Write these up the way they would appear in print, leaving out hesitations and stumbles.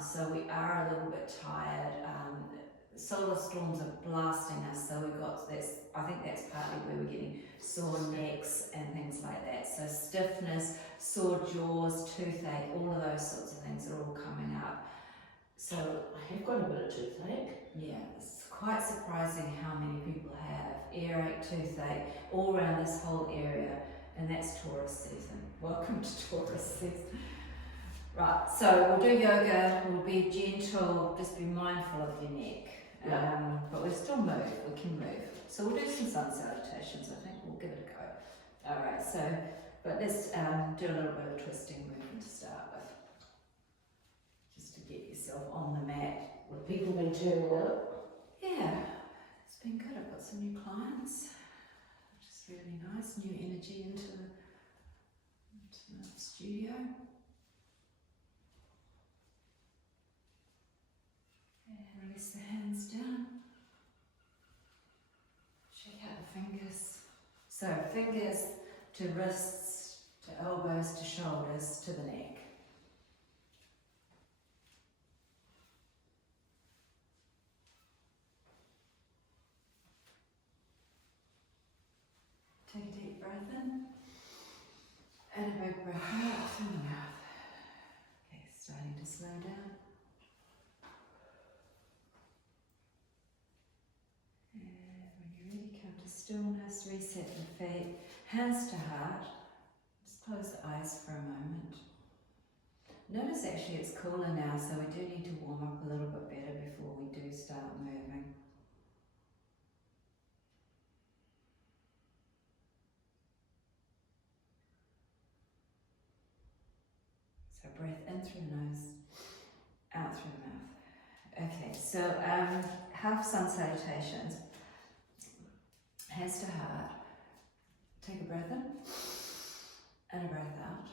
so we are a little bit tired. Solar storms are blasting us, so we've got this. I think that's partly where we're getting sore necks and things like that. So stiffness, sore jaws, toothache, all of those sorts of things are all coming up. So I have got a bit of toothache. yeah, it's quite surprising how many people have earache, toothache, all around this whole area, and that's Taurus season. Welcome to Taurus season. Right, so we'll do yoga, we'll be gentle, just be mindful of your neck. But we'll still move, we can move. So we'll do some sun salutations, I think we'll give it a go. Alright, so, but let's do a little bit of twisting movement to start with. Just to get yourself on the mat. Have people been turning up? Yeah, it's been good. I've got some new clients, which is really nice. New energy into the studio. And release the hands down. Shake out the fingers. So fingers to wrists, to elbows, to shoulders, to the neck. Take a deep breath in, and a big breath out through the mouth. Okay, starting to slow down. And when you're ready, come to stillness, reset the feet, hands to heart. Just close the eyes for a moment. Notice actually it's cooler now, so we do need to warm up a little bit better before we do start moving. So breath in through the nose, out through the mouth. Okay, so half sun salutations. Hands to heart. Take a breath in and a breath out.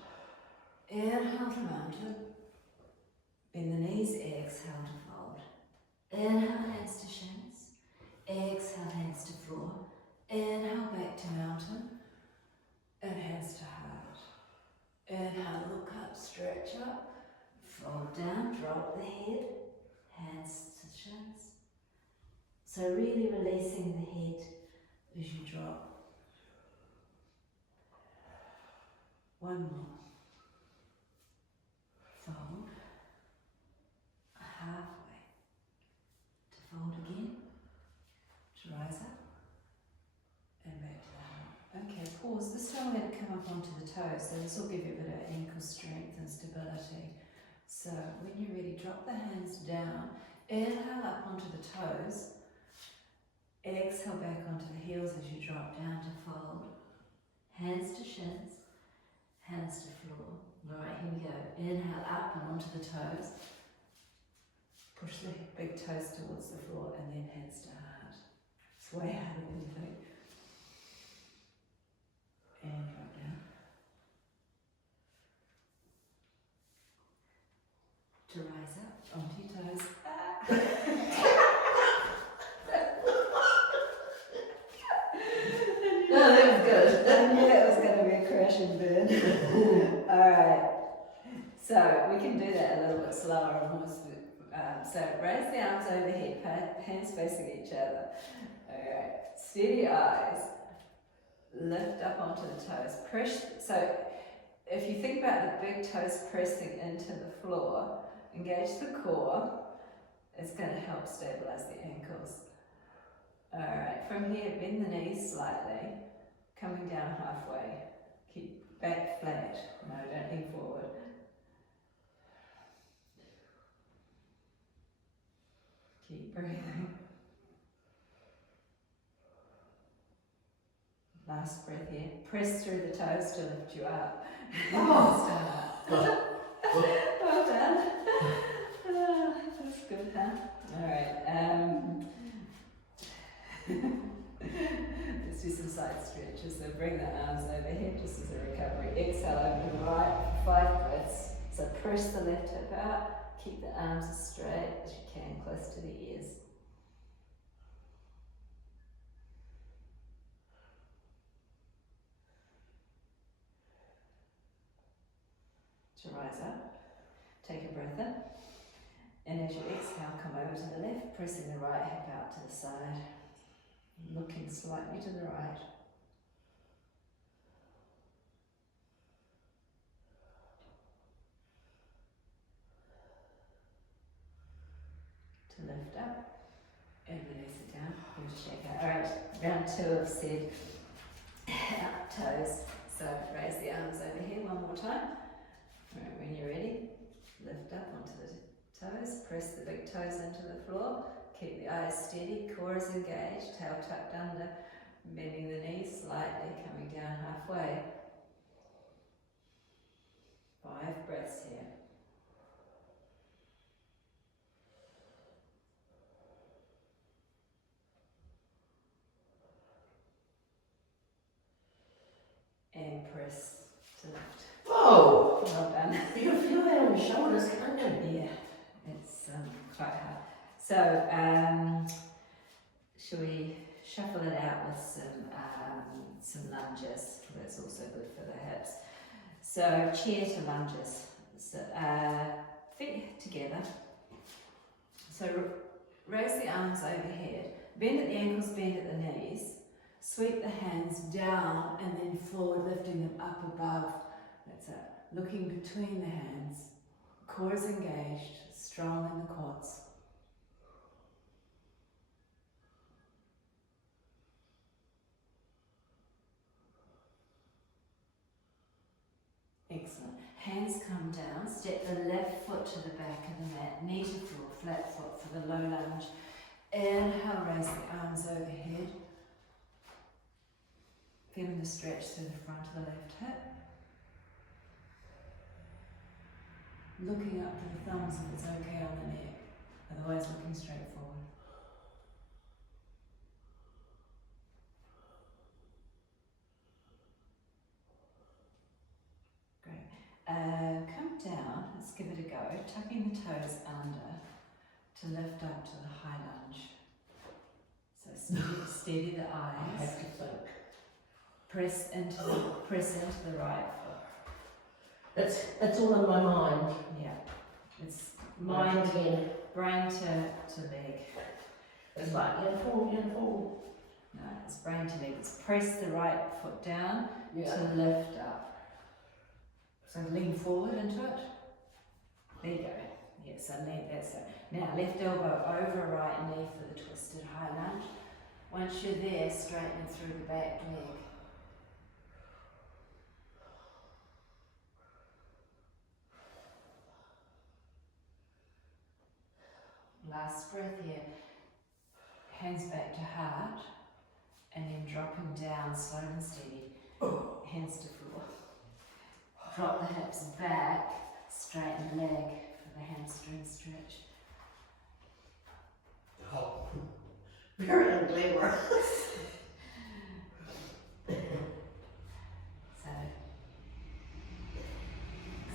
Inhale to mountain. Bend the knees, exhale to fold. Inhale, hands to shins. Exhale, hands to floor. Inhale, back to mountain. And hands to heart. Inhale, look up, stretch up. Fold down, drop the head. Hands to shins. So really releasing the head as you drop. One more. Fold. Halfway. To fold again. To rise up. And back to the heart. Okay, pause. This time we're going to come up onto the toes. So this will give you a bit of ankle strength and stability. So when you're ready, drop the hands down. Inhale up onto the toes. Exhale back onto the heels as you drop down to fold. Hands to shins. Hands to floor. Alright, here we go. Inhale up and onto the toes. Push the big toes towards the floor and then hands to heart. It's way harder than you think. And drop down. To rise up onto your toes. No, that was good. I knew that was going to be a crash and burn. Alright, so we can do that a little bit slower. So raise the arms overhead, hands facing each other. Alright, steady eyes. Lift up onto the toes. Press. So if you think about the big toes pressing into the floor, engage the core. It's going to help stabilize the ankles. Alright, from here, bend the knees slightly, coming down halfway. Keep back flat. No, don't lean forward. Keep breathing. Last breath here. Press through the toes to lift you up. Well done. That's good, huh? Alright. Let's do some side stretches. So bring the arms overhead just as a recovery. Exhale over to the right. 5 breaths. So press the left hip out. Keep the arms as straight as you can, close to the ears. To rise up, take a breath in pressing the right hip out to the side, looking slightly to the right. To lift up and release it down. Good shake out. Alright, round 2 of said out toes. So raise the arms over here one more time. Alright, when you're ready, lift up onto the toes, press the big toes into the floor, keep the eyes steady, core is engaged, tail tucked under, bending the knees slightly, coming down halfway. 5 breaths here. And press to lift. Oh! Well done. You can feel that on your shoulders, can't you? Yeah, it's quite hard. So, shall we shuffle it out with some lunges? That's also good for the hips. So, chair to lunges. So, feet together. So, raise the arms overhead. Bend at the ankles, bend at the knees. Sweep the hands down and then forward, lifting them up above. That's it. Looking between the hands. Core is engaged, strong in the quads. Excellent. Hands come down, step the left foot to the back of the mat, knee to floor, flat foot for the low lunge. Inhale, raise the arms overhead. Feeling the stretch through the front of the left hip. Looking up to the thumbs if it's okay on the neck, otherwise looking straight forward. Great. Come down, let's give it a go, tucking the toes under to lift up to the high lunge. So steady the I eyes. have to think. Press into the right foot. It's all in my mind. Yeah. It's Mind mind, again. brain to leg. It's like, you fall. No, it's brain to leg. It's press the right foot down Yeah. to lift up. So lean forward into it. There you go. Yeah, so that's it. Now left elbow over right knee for the twisted high lunge. Once you're there, straighten through the back leg. Last breath here. Hands back to heart, and then dropping down slow and steady. Hands to floor. Drop the hips back, straighten leg for the hamstring stretch. Oh. Very unglamorous.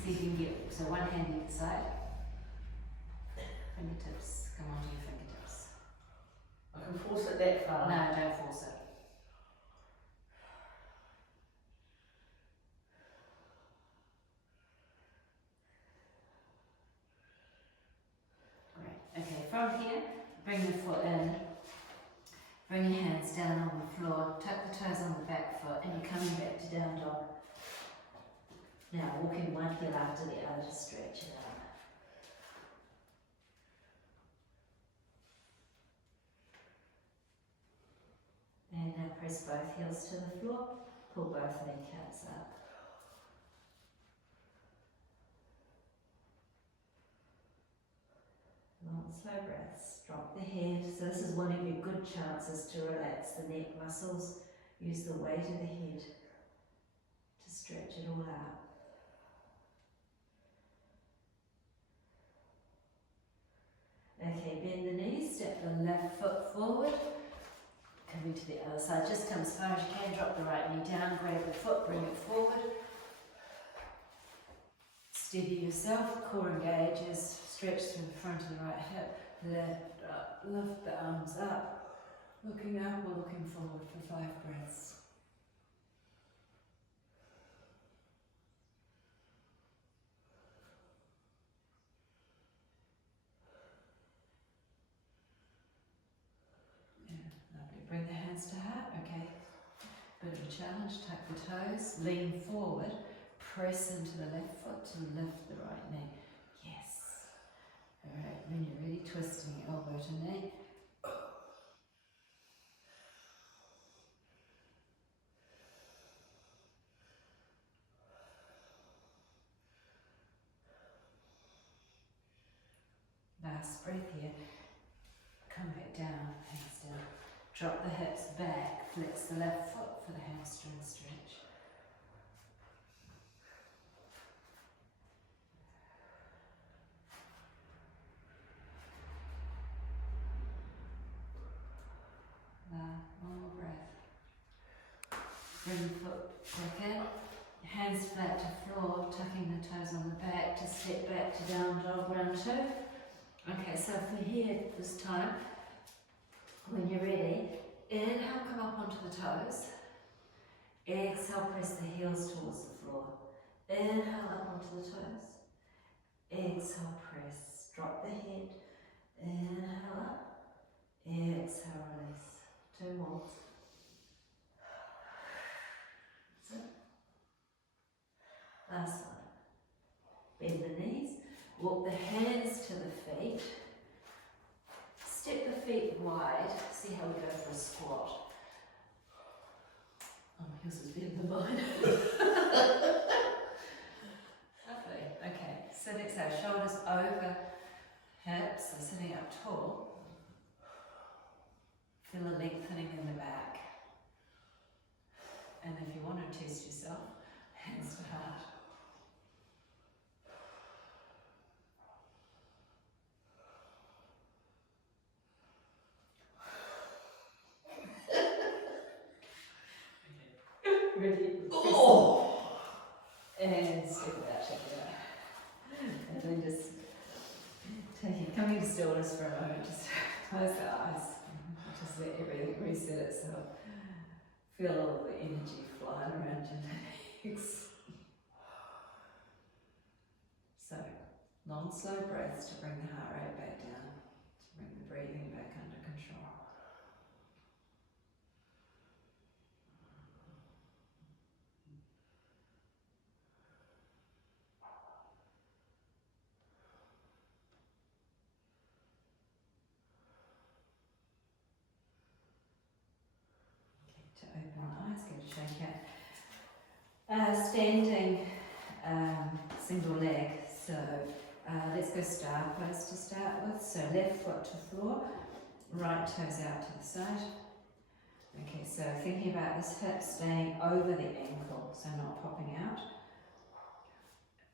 So you can get, so one hand either side. Fingertips, come onto your fingertips. I can force it that far. No, don't force it. Great. Okay, from here, bring the foot in. Bring your hands down on the floor. Tuck the toes on the back foot, and you're coming back to down dog. Now walking one heel after the other to stretch it out. And now press both heels to the floor, pull both kneecaps up. Long slow breaths, drop the head. So this is one of your good chances to relax the neck muscles. Use the weight of the head to stretch it all out. Okay, bend the knees, step the left foot forward. Coming to the other side, just come as far as you can, drop the right knee down, grab the foot, bring it forward. Steady yourself, core engages, stretch through the front of the right hip, lift up, lift the arms up, looking up or looking forward for 5 breaths. Bit of a challenge, tuck the toes, lean forward, press into the left foot to lift the right knee. Yes. Alright, when you're ready, twisting elbow to knee. Last breath here. Come back down, hands down. Drop the hips back, flex the left foot for the hamstring stretch. One more breath. Bring the foot back in, hands flat to floor, tucking the toes on the back to step back to down dog, round two. Okay, so if we're here this time, when you're ready, inhale, come up onto the toes. Exhale, press the heels towards the floor. Inhale up onto the toes. Exhale, press. Drop the head. Inhale up. Exhale, release. Two more. That's it. Last one. Bend the knees. Walk the hands to the feet. Step the feet wide. See how we go for a squat. Oh, yours is better than mine. Lovely. Okay, so let's have shoulders over hips, so sitting up tall. Feel a lengthening in the back. And if you want to test yourself, hands to heart. Ready? Oh! And step it out, check it out. And then just coming to stillness for a moment, just close the eyes. Just let everything reset itself. Feel all the energy flying around your legs. So, long slow breaths to bring the heart rate back down, to bring the breathing back under control. To open the eyes, give it a shake out. Standing single leg, so let's go star pose to start with. So left foot to floor, right toes out to the side. Okay, so thinking about this hip staying over the ankle, so not popping out.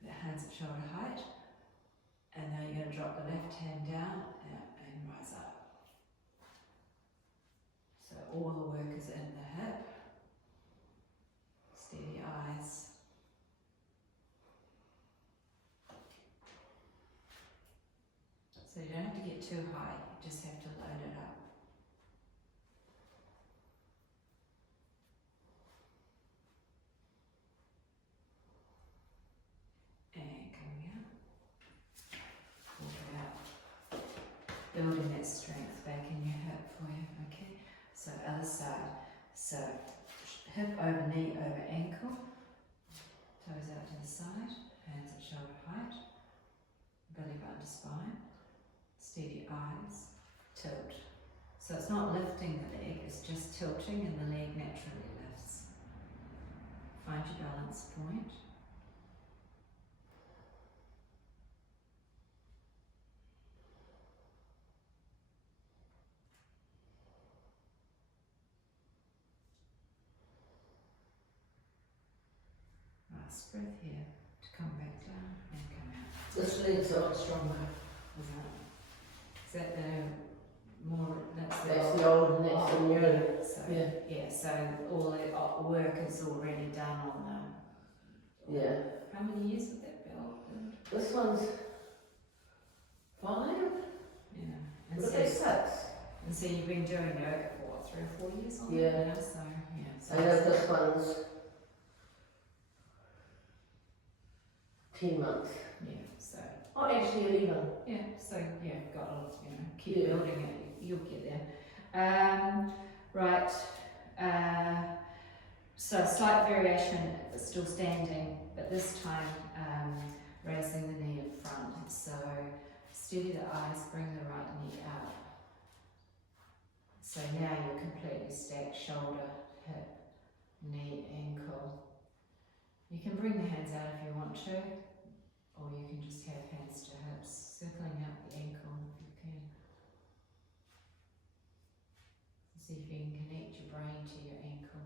The hands at shoulder height. And now you're going to drop the left hand down and rise up. So all the work is in the hip. Steady eyes. So you don't have to get too high, you just have to load it up. And coming out. Pull it out. Building that strength back in your hip for you, okay? So other side. So hip over knee over ankle. Toes out to the side. Hands at shoulder height. Belly button to spine. Steady eyes. Tilt. So it's not lifting the leg, it's just tilting and the leg naturally lifts. Find your balance point. Last breath here to come back down and come out. This leg's a lot stronger. Is that the more, that's That's the old and that's the new. So, Yeah. yeah, so all the work is already done on them. Yeah. How many years with that belt? This one's 5. Yeah. And Look so, at 6. and so you've been doing yoga for what, 3 or 4 years on Yeah. it now? So, yeah. So I know this one's 10 months. yeah, so. Oh, actually, even. Yeah, so yeah, got to, keep Yeah. building it, you'll get there. Right, So slight variation, but still standing, but this time raising the knee in front. So steady the eyes, bring the right knee out. So now you're completely stacked, shoulder, hip, knee, ankle. You can bring the hands out if you want to, or you can just have hands to hips, circling out the ankle if you can. See if you can connect your brain to your ankle.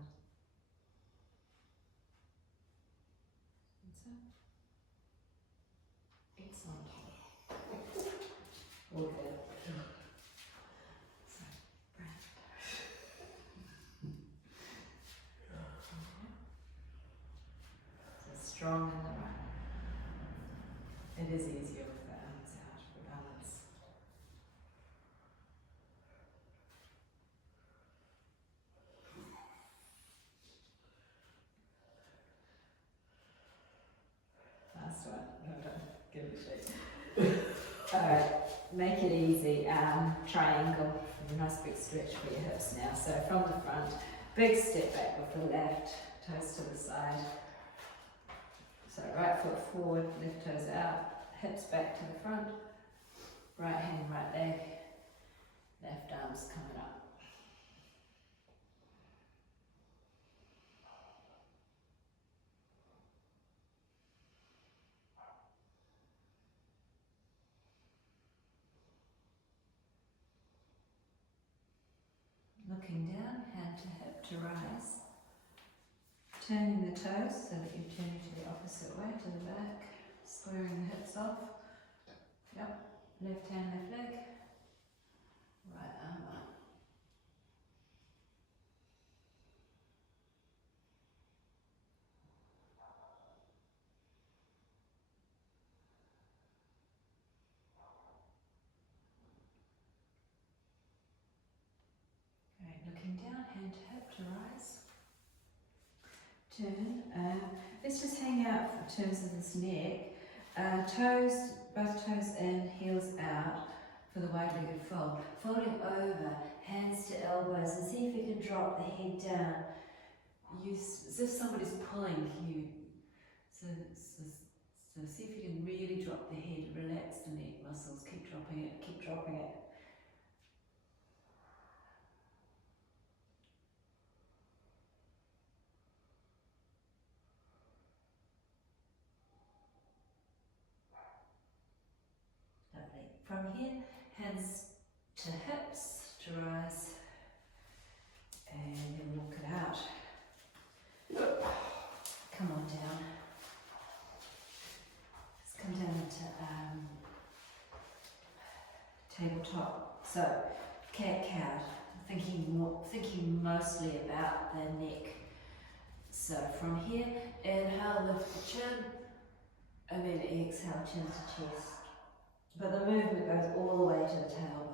That's it. Excellent. All good. So, breath. So strong in the right. It is easier with the arms out for balance. Last one. No, don't give it a shake. Alright, make it easy. Triangle. A nice big stretch for your hips now. So from the front, big step back with the left, toes to the side. So right foot forward, left toes out, hips back to the front, right hand, right leg, left arm's coming up. Looking down, hand to hip to rise. Turning the toes so that you're turning to the opposite way, to the back. Squaring the hips off. Yep. Left hand, left leg. Right arm up. Great. Looking down, hand to hip to rise. Turn. Let's just hang out in terms of this neck. Toes, both toes in, heels out for the wide-legged fold. Folding over, hands to elbows, and see if you can drop the head down. As if somebody's pulling you. So see if you can really drop the head, relax the neck muscles, keep dropping it, keep dropping it. Lovely. From here, hands to hips to rise, and then walk it out. Come on down. Let's come down into tabletop. So, cat-cow. Thinking mostly about the neck. So from here, inhale, lift the chin, and then exhale, chin to chest. But the movement goes all the way to the tailbone.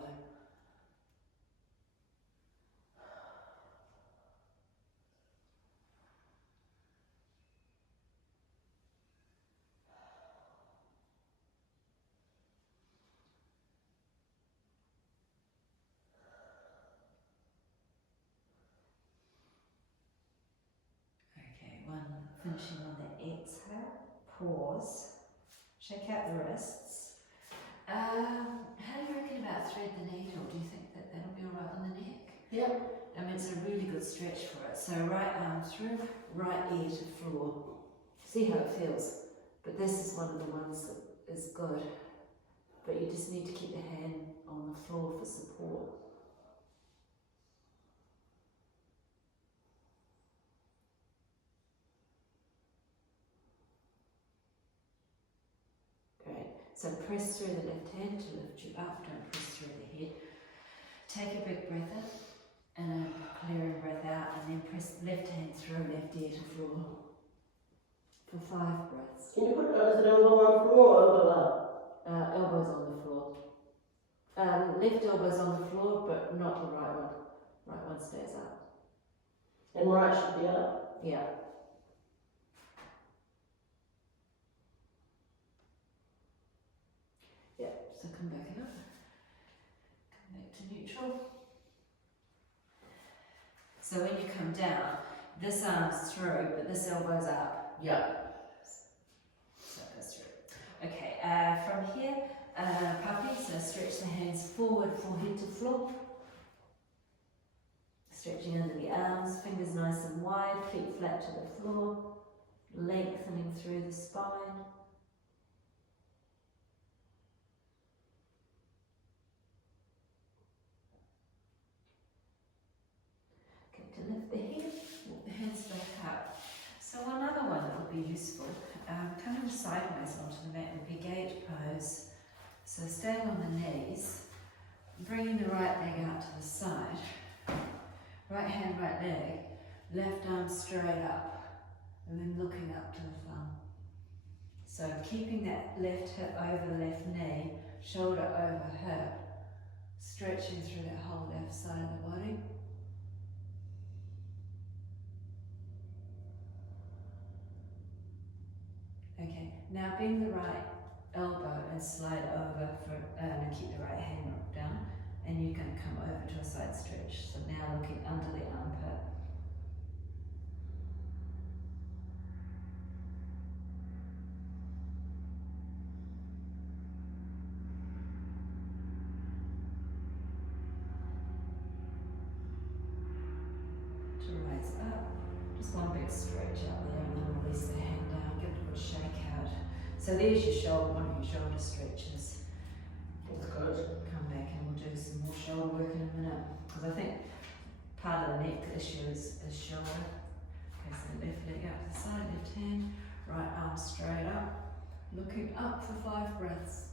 Okay, finishing on the exhale, pause, shake out the wrists. How do you reckon about thread the needle? Do you think that that'll be alright on the neck? Yep. I mean, it's a really good stretch for it. So right arm through, right ear to floor. See how it feels. But this is one of the ones that is good. But you just need to keep the hand on the floor for support. Great. So press through the left hand to lift you up. Don't press through the head. Take a big breath in and a clearing breath out, and then press left hand through, left ear to floor for 5 breaths. Can you put an elbow on the floor or elbow up? Elbows on the floor. Left elbow's on the floor, but not the right one. Right one stays up. And right should be up. Yeah. Yeah, so come back up. Come back to neutral. So when you come down, this arm's through, but this elbow's up. Yeah. So it goes through. Okay, from here, puppy, so stretch the hands forward, forehead to floor. Stretching under the arms, fingers nice and wide, feet flat to the floor, lengthening through the spine. Okay, to lift the head, walk the hands back up. So another one that would be useful, coming sideways onto the mat would be gate pose. So staying on the knees, bringing the right leg out to the side, right hand, right leg, left arm straight up, and then looking up to the thumb. So keeping that left hip over the left knee, shoulder over hip, stretching through that whole left side of the body. Okay, now bend the right elbow and slide over and keep the right hand down, and you're going to come over to a side stretch. So now looking under the armpit. To rise up, just one big stretch out there, and then release the hand down, give it a good shake out. So there's your shoulder, one of your shoulder stretches. That's good. Come back and we'll do some more shoulder work in a minute, because I think part of the neck issue is shoulder. Okay, so left leg out to the side, left hand, right arm straight up, looking up for 5 breaths.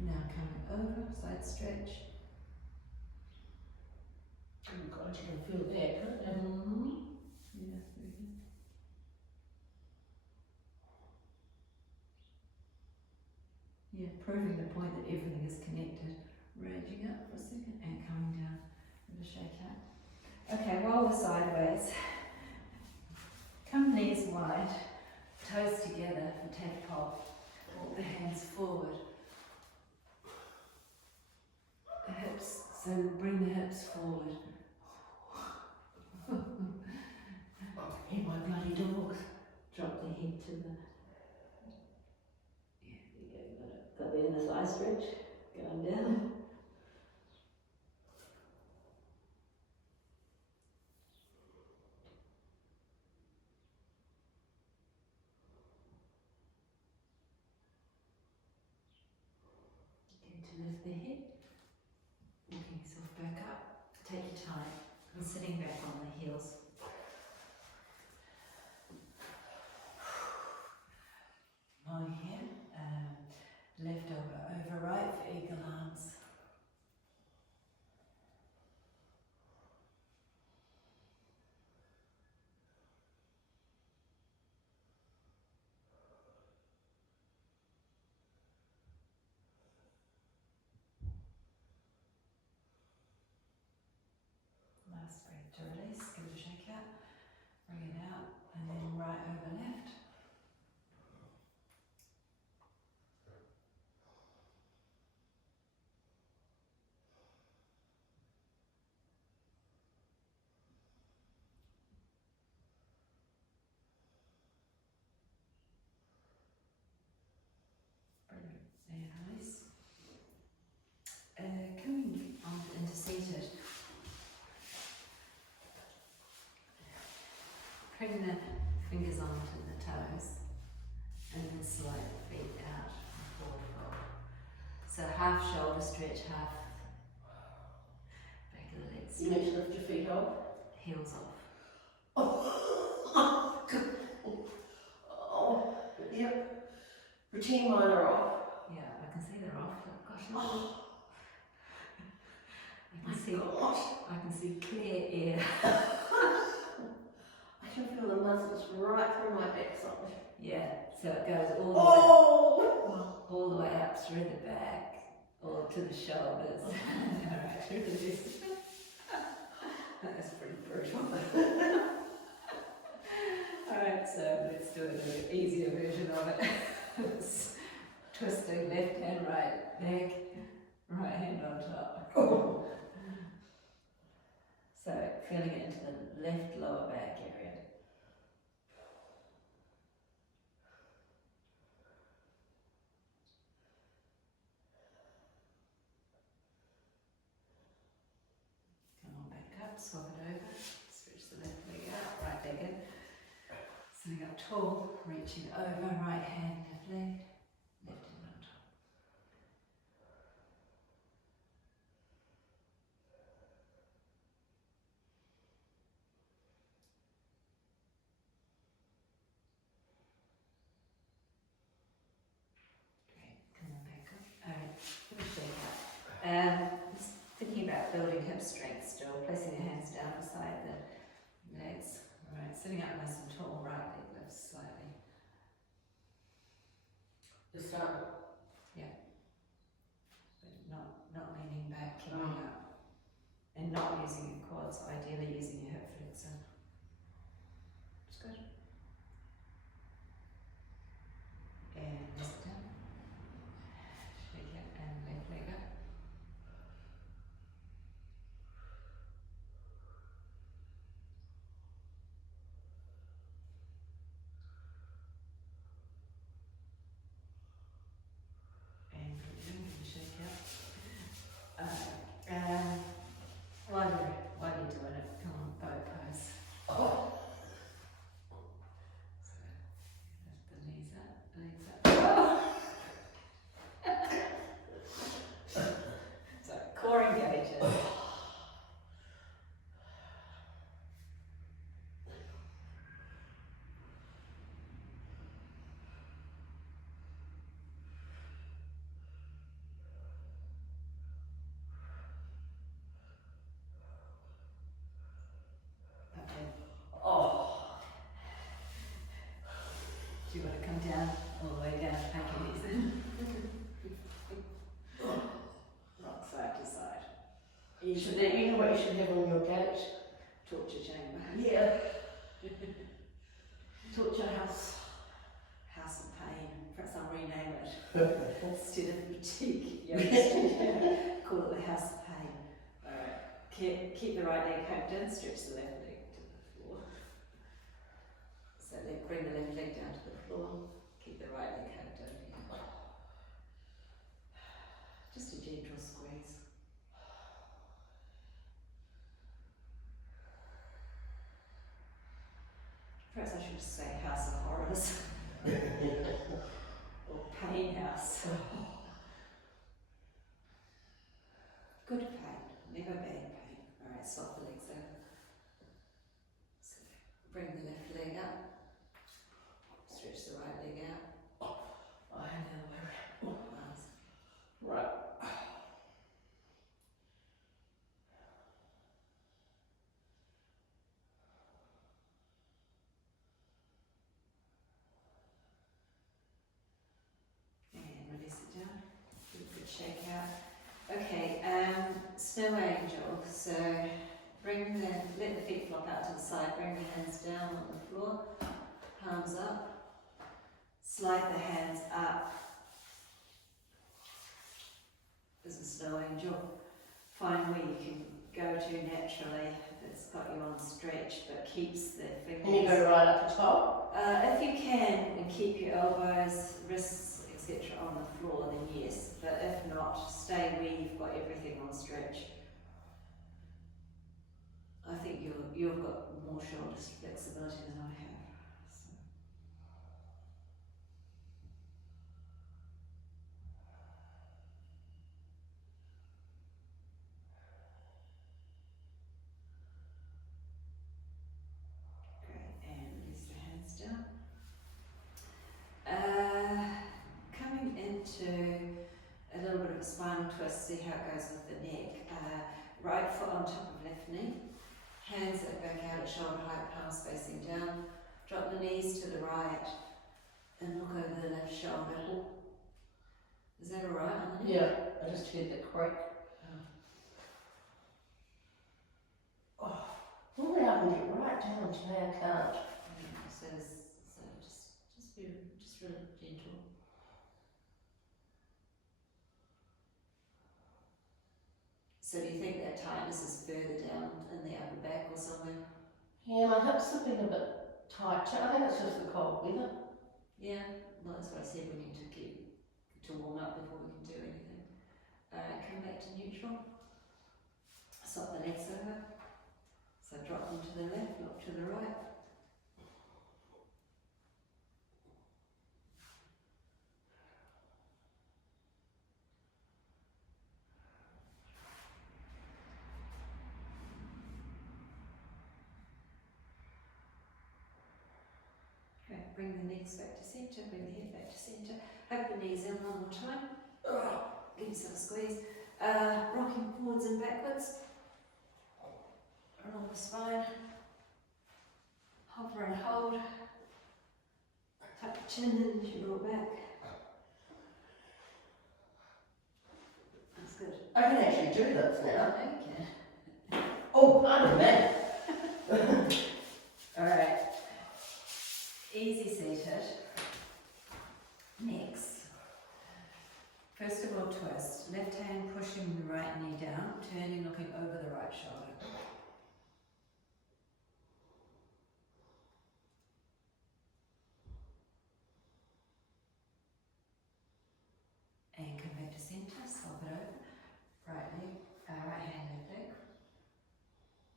Now coming over, side stretch. Oh God, you can feel that, can't you? Yeah, very good. Yeah, proving the point that everything is connected. Raging up for a second and coming down with a shake out. Okay, while we're sideways, come knees wide, toes together for tadpole. Walk the hands forward. The hips, so bring the hips forward. Hey, my bloody dogs. Drop the head to the. Yeah, there you go, got the inner thigh stretch. Going down. Okay, to lift the head. Walking yourself back up. Take your time. And sitting back on the heels. Lying here, left elbow over right for eagle arms. Last breath to release, give it a shake out, bring it out, and then right over left. Brilliant, and release. Coming on into seated. Bring the fingers onto the toes and then slide the feet out and forward fold. So half shoulder stretch, half back of the legs. You need to lift your feet off. Heels off. Oh, oh, yep. Pretend mine are off. Yeah, I can see they're off. Gosh, Oh, I can see. gosh. I can see clear air. I can feel the muscles right through my backside. Yeah, so it goes all the way up through the back, or to the shoulders. Alright, release. That was pretty brutal. Alright, so feeling it into the left lower back area. Come on, back up, swap it over, stretch the left leg out, right leg in. Sitting up tall, reaching over, right hand, left leg, left hand on top. Great, come on, back up. Alright, let me shake out. Just thinking about building hip strength still, placing the hands down beside the legs. Alright, sitting up nice and tall, right leg lifts slightly. Just start. But not leaning back, keeping up. And not using your quads, ideally using your hip flexor. It's good. And sit down. Shake it and left leg up. And good, you can shake out. While you're doing it, come on, bow pose. Oh. So, lift the knees up, legs up. So, core engages. Okay. Oh. Do you want to come down all the way down, take your knees in? Rock side to side. So that you know what you should have on your couch? Torture chamber. Yeah. Torture house. House of pain. Perhaps I'll rename it. Instead of boutique yoga studio, call it the house of pain. Alright. Keep the right leg hooked in, stretch the left leg to the floor. So bring the left leg down to the floor. Keep the right leg hooked in. Just a gentle squeeze. Perhaps I should just say house of horrors. Or pain house. Good pain, never bad pain. Alright, swap the legs over. So bring the left leg up. Stretch the right leg out. I had the other way around. Nice. Right. And release it down. Good shake out. Okay, snow angel. So let the feet flop out to the side, bring the hands down on the floor, palms up, slide the hands up as a snow angel. Find where you can go to naturally that's got you on stretch but keeps the fingers. Can you go right up the top? If you can, and keep your elbows, wrists, etc. on the floor, then yes. But if not, stay where you've got everything on stretch. I think you've got more shoulder flexibility than I have. So. Great, and release the hands down. Coming into a little bit of a spinal twist, see how it goes with the neck. Right foot on top of left knee, hands at back out at shoulder height, palms facing down. Drop the knees to the right and look over the left shoulder. Is that alright on the neck? Yeah, I just heard the crack. Oh. Normally I can get right down today, I can't. So just be really gentle. So do you think that tightness is further down in the upper back or somewhere? Yeah, my hips have been a bit tighter. I think it's just the cold weather. Yeah, well that's what I said, we need to warm up before we can do anything. Come back to neutral. Swap the legs over. So drop them to the left, look to the right. Okay, bring the legs back to centre, bring the head back to centre. Hug the knees in one more time. Give yourself a squeeze. Rocking forwards and backwards. Along the spine. Hover and hold. Tuck the chin in as you roll back. That's good. I can actually do this now. Okay. Oh, pardon me. Alright. Easy seated. Next. First of all, twist. Left hand pushing the right knee down, turning, looking over the right shoulder. And come back to centre, swap it over. Right leg, right hand, left leg.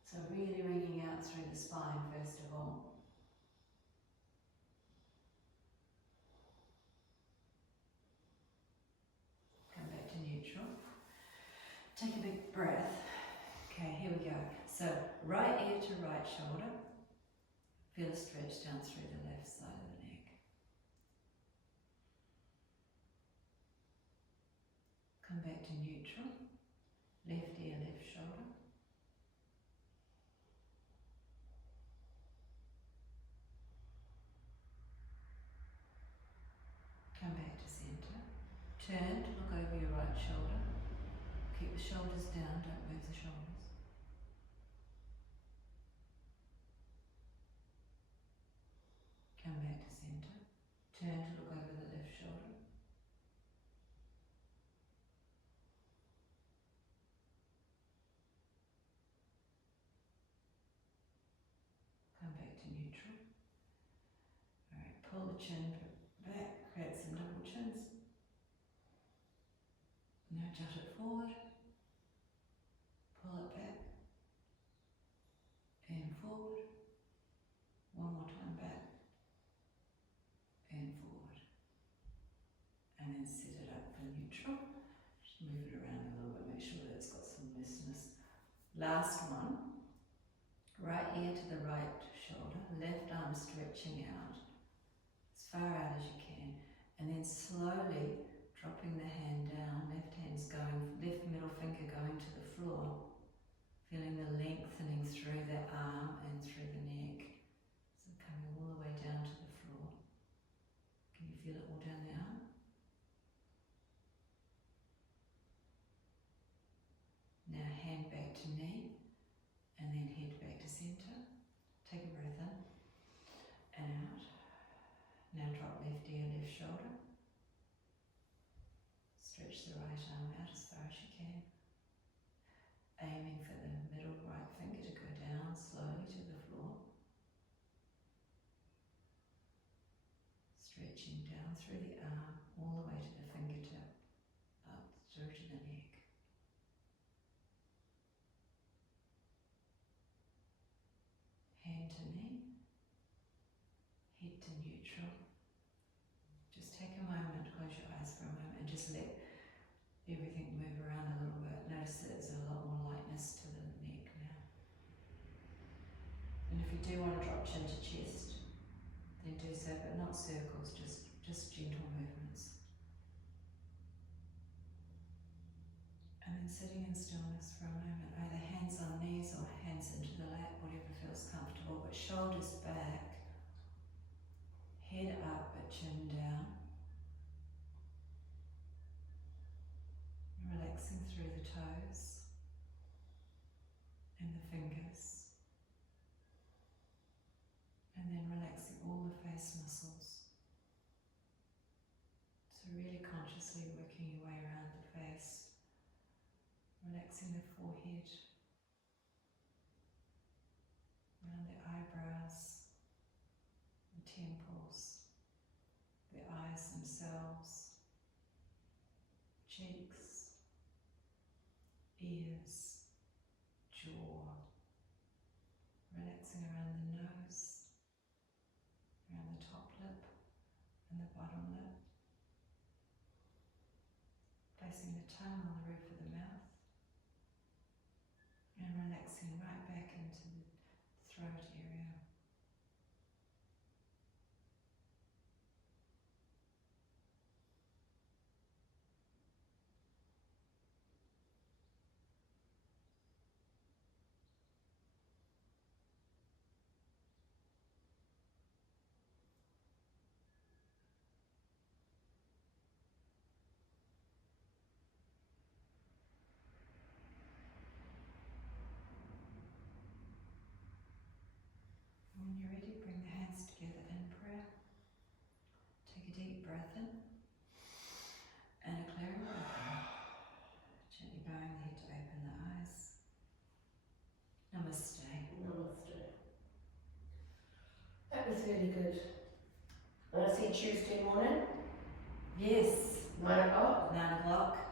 So really ringing out through the spine first of all. Come back to neutral. Take a big breath. Okay, here we go. So right ear to right shoulder. Feel a stretch down through the left side of the neck. Come back to neutral. Left ear, left shoulder. Come back to centre. Turn to look over your right shoulder. Keep the shoulders down, don't move the shoulders. Come back to centre. Turn to look over the left shoulder. Come back to neutral. Alright, pull the chin back, create some double chins. Now jut it forward. Pull it back. And forward. One more time back. And forward. And then set it up for neutral. Just move it around a little bit, make sure that it's got some looseness. Last one. Right ear to the right shoulder, left arm stretching out, as far out as you can, and then slowly dropping the hand down, left middle finger going to the floor, feeling the lengthening through the arm and through the neck, so coming all the way down to the floor. Can you feel it all down the arm? Now hand back to knee, and then head back to centre. Take a breath in and out. Now drop left ear, left shoulder. Stretch the right arm out as far as you can. Aiming for the middle right finger to go down slowly to the floor. Stretching down through the arm, all the way to the fingertip, up through to the neck. Hand to knee, head to neutral. Just take a moment, close your eyes for a moment and just let everything move around a little bit. Notice that there's a lot more lightness to the neck now. And if you do want to drop chin to chest, then do so, but not circles, just gentle movements. And then sitting in stillness for a moment, either hands on knees or hands into the lap, whatever feels comfortable, but shoulders back, head up but chin down. Relaxing through the toes and the fingers, and then relaxing all the face muscles. So really consciously working your way around the face, relaxing relaxing the forehead, around the eyebrows, the temples, the eyes themselves, cheeks, ears, jaw, relaxing around the nose, around the top lip and the bottom lip, placing the tongue on the roof of the mouth, and relaxing right back into the throat area. When you're ready, bring the hands together in prayer. Take a deep breath in and a clearing breath out. Gently bowing the head to open the eyes. Namaste. Namaste. That was really good. And I see Tuesday morning, Yes, 9 o'clock. 9 o'clock.